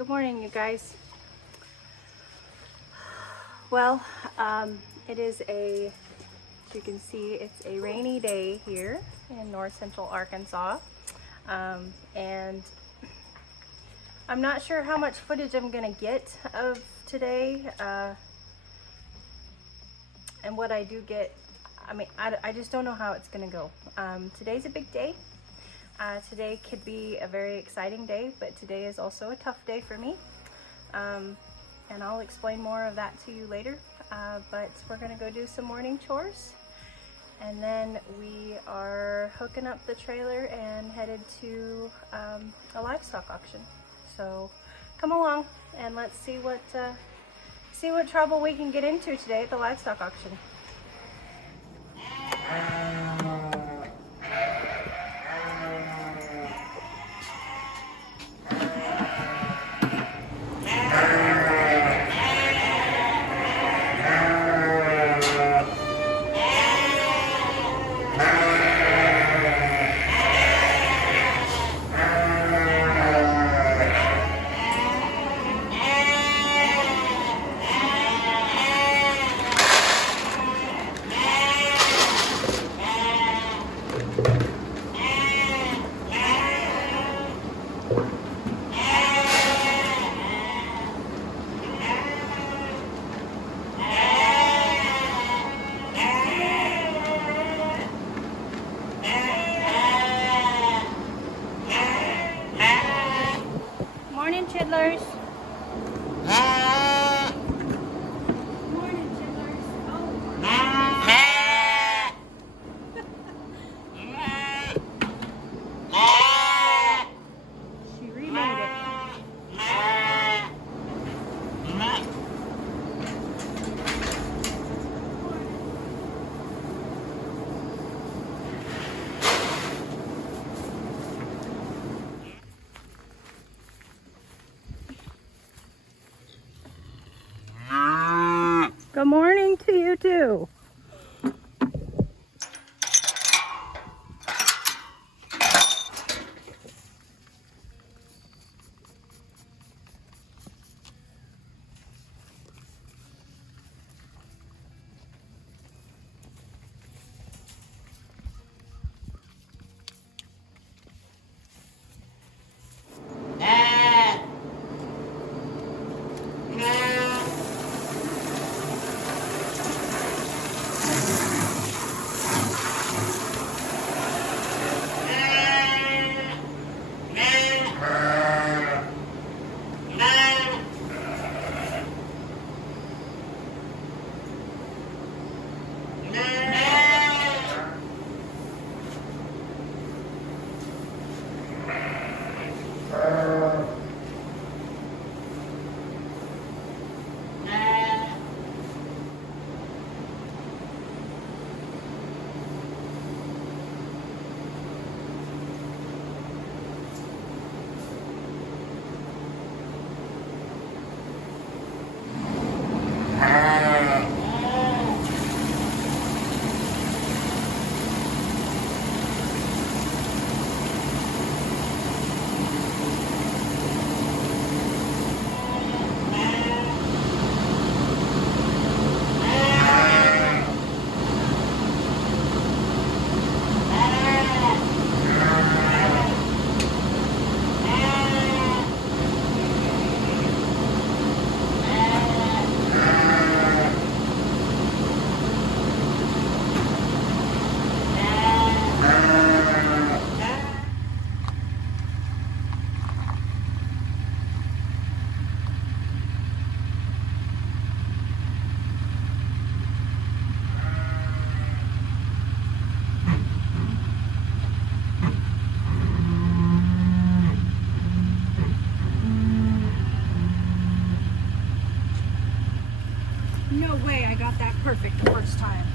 Good morning, you guys. Well, it is as you can see, it's a rainy day here in north central Arkansas. And I'm not sure how much footage I'm gonna get of today. And what I do get, I just don't know how it's gonna go. Today's a big day. Today could be a very exciting day, but today is also a tough day for me. And I'll explain more of that to you later. But we're gonna go do some morning chores. And then we are hooking up the trailer and headed to a livestock auction. So come along and let's see what trouble we can get into today at the livestock auction. Morning, Chidlers. Morning, Chidlers. She remade it. Good morning to you too. No way I got that perfect the first time.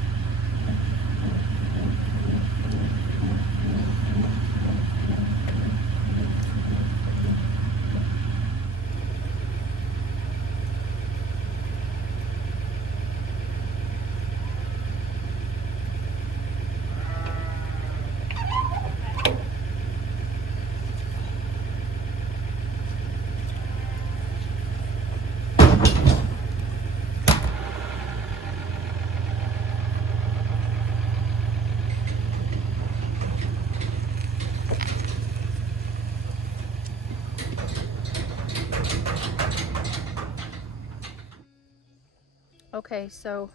Okay, so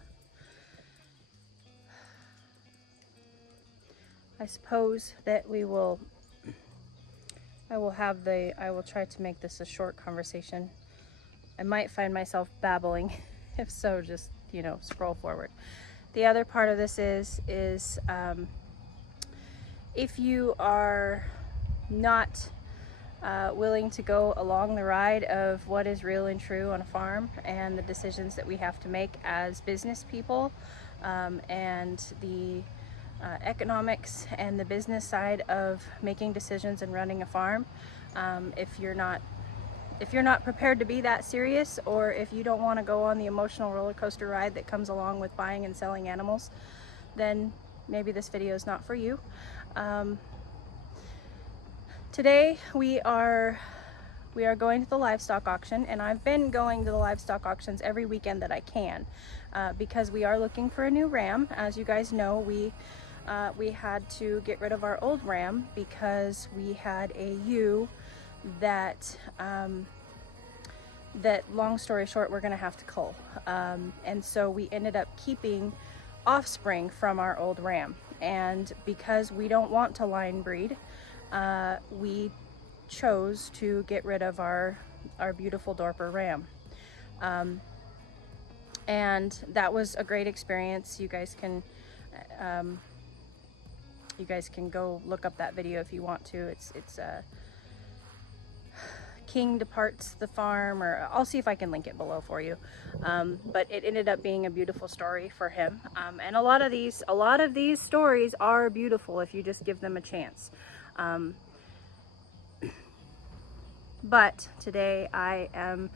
I suppose that I will try to make this a short conversation. I might find myself babbling. If so, just, you know, scroll forward. The other part of this is if you are not willing to go along the ride of what is real and true on a farm and the decisions that we have to make as business people, and the economics and the business side of making decisions and running a farm, if you're not prepared to be that serious, or if you don't want to go on the emotional roller coaster ride that comes along with buying and selling animals, then maybe this video is not for you. Today we are going to the livestock auction, and I've been going to the livestock auctions every weekend that I can, because we are looking for a new ram. As you guys know, we had to get rid of our old ram because we had a ewe that long story short, we're gonna have to cull, and so we ended up keeping offspring from our old ram, and because we don't want to line breed, we chose to get rid of our beautiful Dorper ram, and that was a great experience. You guys can go look up that video if you want to. It's King departs the farm, or I'll see if I can link it below for you. But it ended up being a beautiful story for him, and a lot of these stories are beautiful if you just give them a chance. But today I am,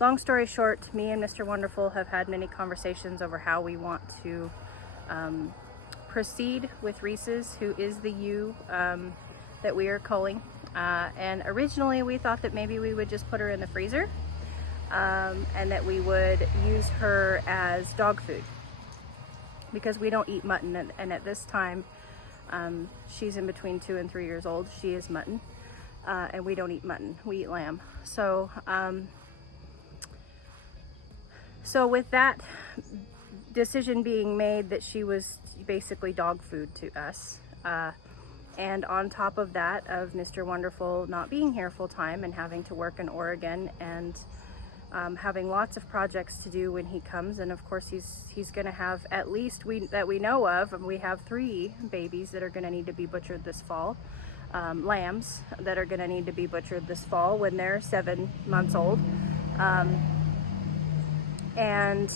long story short, me and Mr. Wonderful have had many conversations over how we want to proceed with Reeses, who is the ewe that we are culling. And originally we thought that maybe we would just put her in the freezer, and that we would use her as dog food, because we don't eat mutton, and at this time, she's in between 2 and 3 years old. She is mutton, and we don't eat mutton, we eat lamb. So so with that decision being made that she was basically dog food to us, and on top of that, of Mr. Wonderful not being here full time and having to work in Oregon, and having lots of projects to do when he comes, and of course he's going to have, at least that we know of, and we have 3 babies that are going to need to be butchered this fall, lambs that are going to need to be butchered this fall when they're 7 months old, and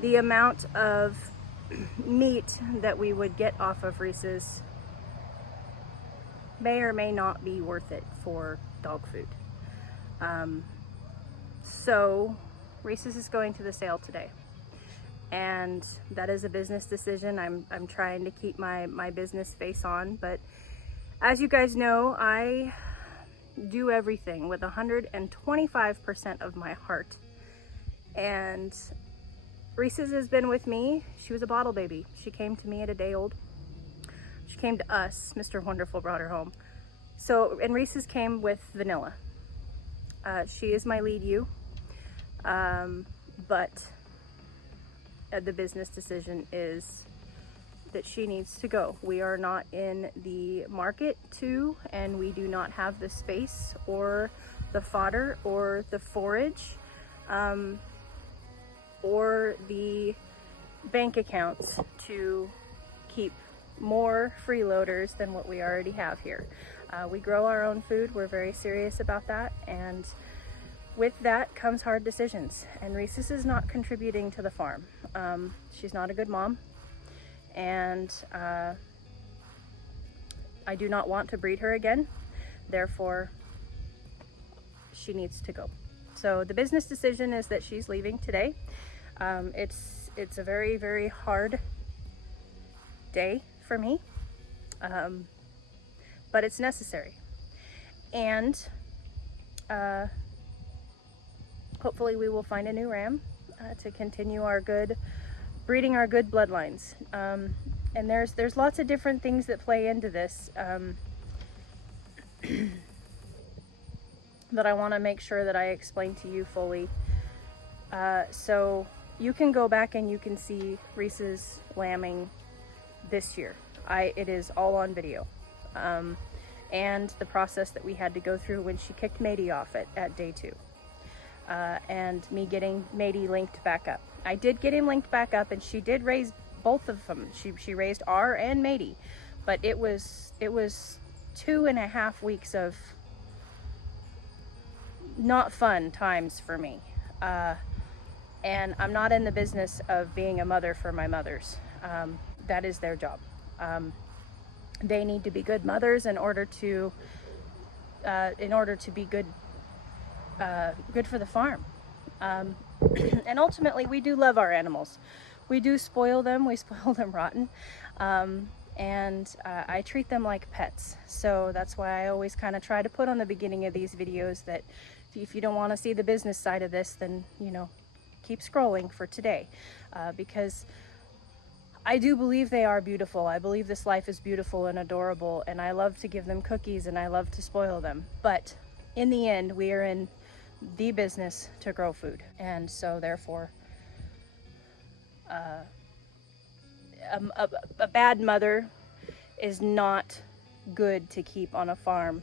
the amount of meat that we would get off of Reeses may or may not be worth it for dog food. So Reeses is going to the sale today, and that is a business decision. I'm trying to keep my business face on, but as you guys know, I do everything with 125% of my heart, and Reeses has been with me. She was a bottle baby. She came to me at a day old. She came to us. Mr. Wonderful brought her home. So, and Reeses came with Vanilla. She is my lead ewe, but the business decision is that she needs to go. We are not in the market to, and we do not have the space or the fodder or the forage, or the bank accounts to keep more freeloaders than what we already have here. We grow our own food. We're very serious about that, and with that comes hard decisions, and Reeses is not contributing to the farm. She's not a good mom, and I do not want to breed her again. Therefore, she needs to go. So the business decision is that she's leaving today. It's a very, very hard day for me, but it's necessary, and hopefully we will find a new ram to continue our good breeding, our good bloodlines, and there's lots of different things that play into this. that I want to make sure that I explain to you fully. So you can go back and you can see Reese's lambing this year. It is all on video. And the process that we had to go through when she kicked Matey off at day 2. And me getting Matey linked back up. I did get him linked back up, and she did raise both of them. She raised R and Matey, but it was 2.5 weeks of not fun times for me. And I'm not in the business of being a mother for my mothers. That is their job. They need to be good mothers in order to be good for the farm. And ultimately, we do love our animals. We do spoil them. We spoil them rotten. And I treat them like pets. So that's why I always kind of try to put on the beginning of these videos that if you don't want to see the business side of this, then, you know, keep scrolling for today. Because I do believe they are beautiful. I believe this life is beautiful and adorable, and I love to give them cookies and I love to spoil them. But in the end, we are in the business to grow food. And so therefore, a bad mother is not good to keep on a farm,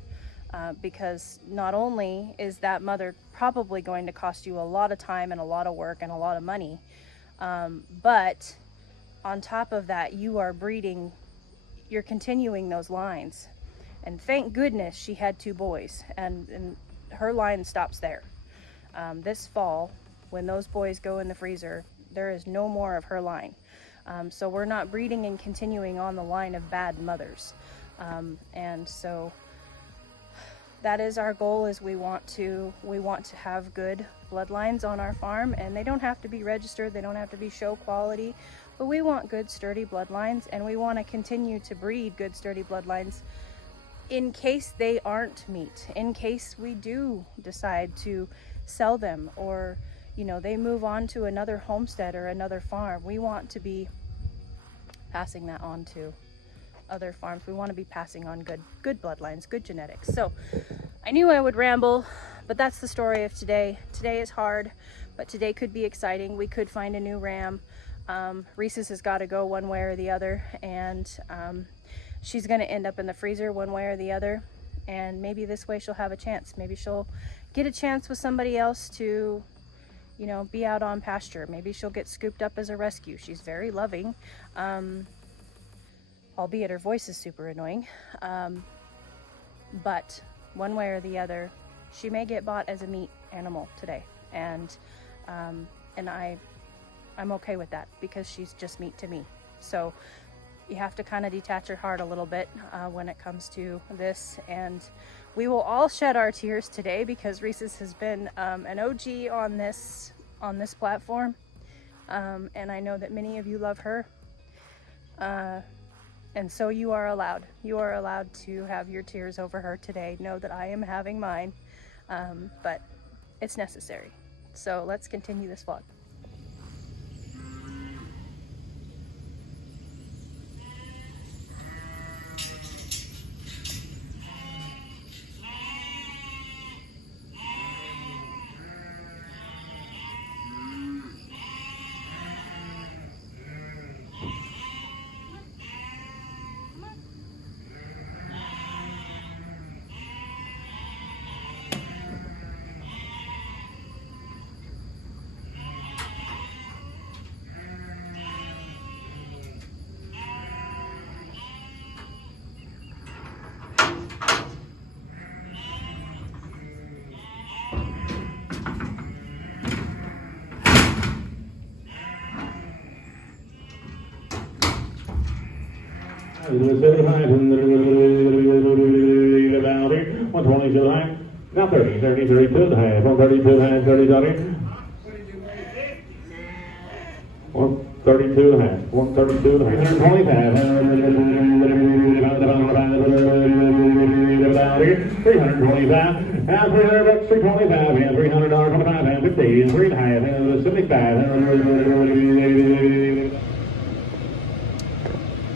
because not only is that mother probably going to cost you a lot of time and a lot of work and a lot of money, but on top of that, you are breeding, you're continuing those lines. And thank goodness she had 2 boys, and her line stops there. This fall, when those boys go in the freezer, there is no more of her line. So we're not breeding and continuing on the line of bad mothers. And so that is our goal, is we want to have good bloodlines on our farm, and they don't have to be registered, they don't have to be show quality, but we want good sturdy bloodlines, and we want to continue to breed good sturdy bloodlines in case they aren't meat, in case we do decide to sell them, or, you know, they move on to another homestead or another farm. We want to be passing that on to other farms. We want to be passing on good bloodlines, good genetics. So I knew I would ramble, but that's the story of today. Today is hard, but today could be exciting. We could find a new ram. Reeses has got to go one way or the other, and she's going to end up in the freezer one way or the other, and maybe this way she'll have a chance. Maybe she'll get a chance with somebody else to, you know, be out on pasture. Maybe she'll get scooped up as a rescue. She's very loving, albeit her voice is super annoying, but one way or the other, she may get bought as a meat animal today, and I'm okay with that, because she's just meat to me. So you have to kind of detach your heart a little bit when it comes to this, and we will all shed our tears today, because Reeses has been an OG on this platform, and I know that many of you love her, and so you are allowed to have your tears over her today. Know that I am having mine, but it's necessary. So let's continue this vlog. Now 30, 32 and a half, 132 and a half, 30, 132 and a half, 132 and a half, 125, 325, and $300, 325, and $300, 25, and 50, and 3 and a half, and 75.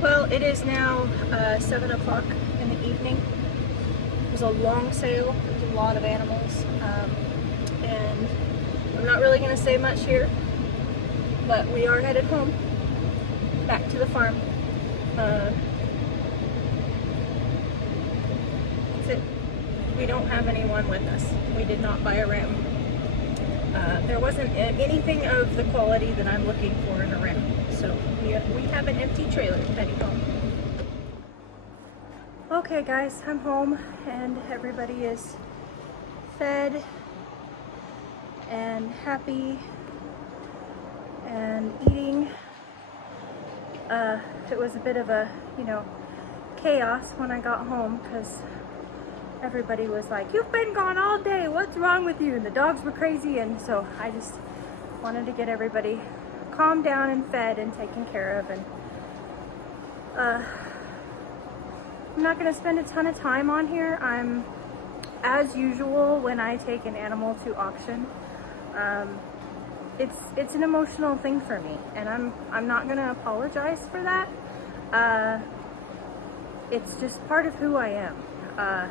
Well, it is now 7 o'clock in the evening. It was a long sail. lot of animals, and I'm not really going to say much here, but we are headed home, back to the farm. That's it. We don't have anyone with us. We did not buy a ram. There wasn't anything of the quality that I'm looking for in a ram. So we have an empty trailer heading home. Okay guys, I'm home and everybody is fed and happy and eating. It was a bit of a, chaos when I got home because everybody was like, "You've been gone all day, what's wrong with you?" And the dogs were crazy, and so I just wanted to get everybody calmed down and fed and taken care of. And I'm not going to spend a ton of time on here. I'm, as usual, when I take an animal to auction, it's an emotional thing for me, and I'm not going to apologize for that. It's just part of who I am. I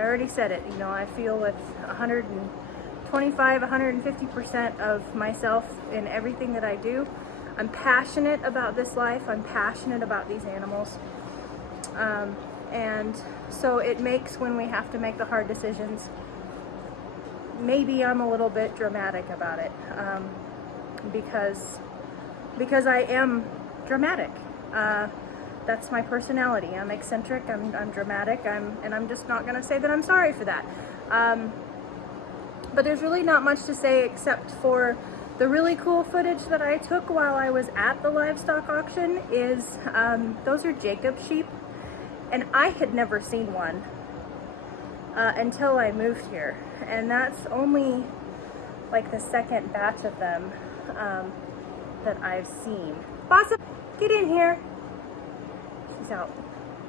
already said it, I feel with 125, 150% of myself in everything that I do. I'm passionate about this life. I'm passionate about these animals. And so it makes, when we have to make the hard decisions, maybe I'm a little bit dramatic about it, because I am dramatic. That's my personality. I'm eccentric, I'm dramatic, and I'm just not gonna say that I'm sorry for that. But there's really not much to say except for the really cool footage that I took while I was at the livestock auction is, those are Jacob sheep, and I had never seen one until I moved here. And that's only like the second batch of them that I've seen. Bossa, get in here. She's out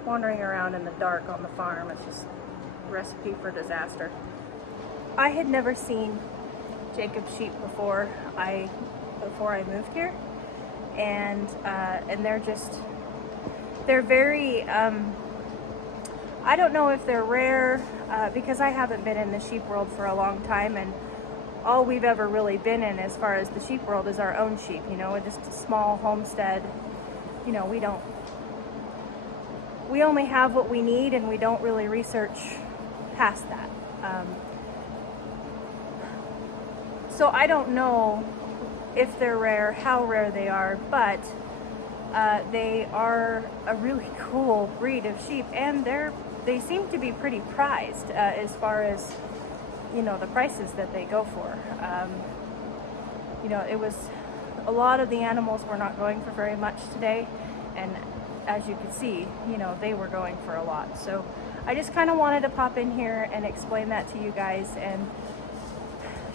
wandering around in the dark on the farm. It's just a recipe for disaster. I had never seen Jacob sheep before I moved here, and they're very, I don't know if they're rare, because I haven't been in the sheep world for a long time, and all we've ever really been in as far as the sheep world is our own sheep, just a small homestead. We only have what we need, and we don't really research past that. So I don't know if they're rare, how rare they are, but they are a really cool breed of sheep, and they seem to be pretty prized as far as the prices that they go for. It was a lot of the animals were not going for very much today, and as you can see, they were going for a lot. So I just kind of wanted to pop in here and explain that to you guys and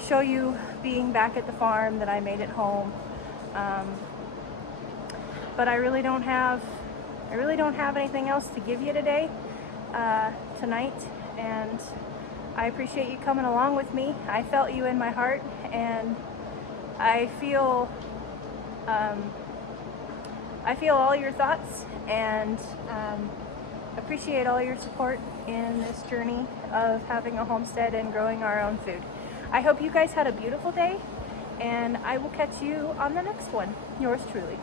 show you being back at the farm that I made it home. But I really don't have anything else to give you today, tonight, and I appreciate you coming along with me. I felt you in my heart, and I feel all your thoughts, and appreciate all your support in this journey of having a homestead and growing our own food. I hope you guys had a beautiful day, and I will catch you on the next one. Yours truly.